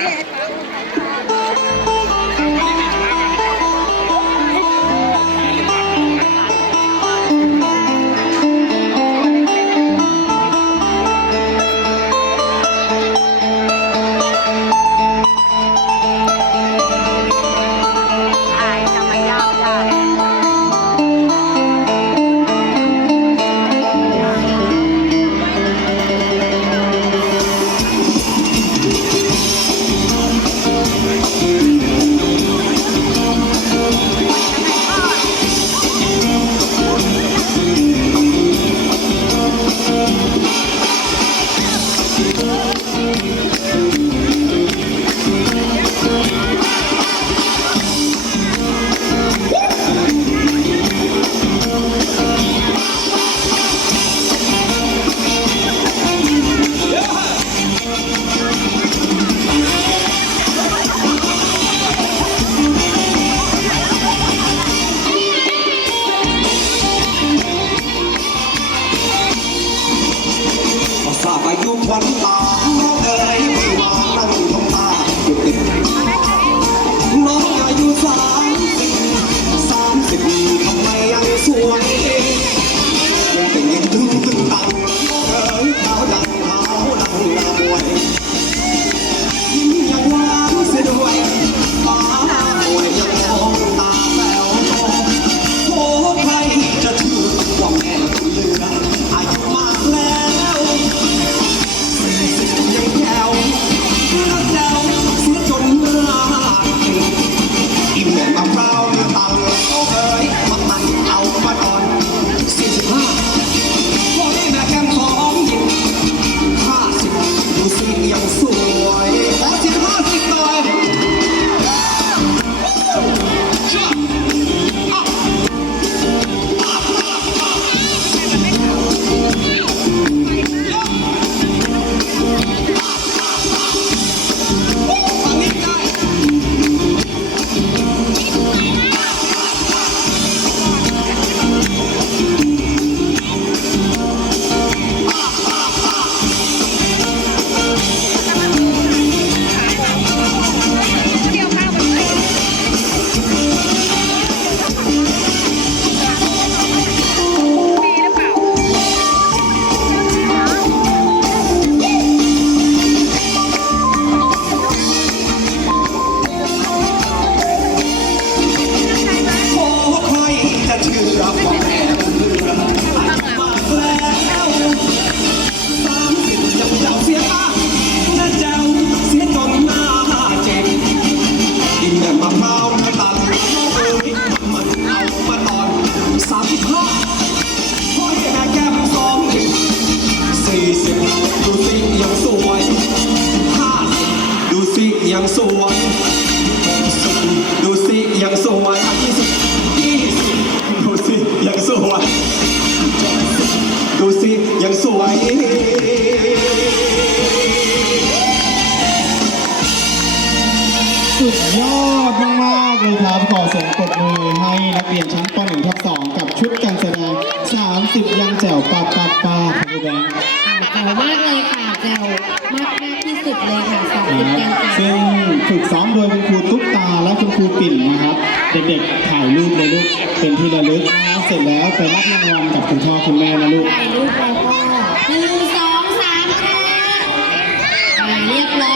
Yeah. สาบอายุวันตา ยังสวยดูสิยังสวยยี่สิบยี่สิบดูสิยังสวยดูสิยังสวยสุดยอดมากๆเลยครับขอเสียงปรบมือให้นักเรียนชั้นป .1 ทับ2กับชุดการแสดง 30 ยังแจ๋วปาปาปาครับพี่แบงค์ แจ๋วมากเลยค่ะแจ๋วมาก สุดเลยค่ะสองสิบนะยังครับแจ๋ซึ่วงฝึกซ้อมโดยคุณครูตุ๊กตาและคุณครูปิ่นนะครับ เด็กๆถ่ายรูปเลยลูกเป็นที่ระลึกนะเสร็จแล้วไปรับรางวัลกับคุณพ่อคุณแม่นะลูก ถ่ายรูปรอ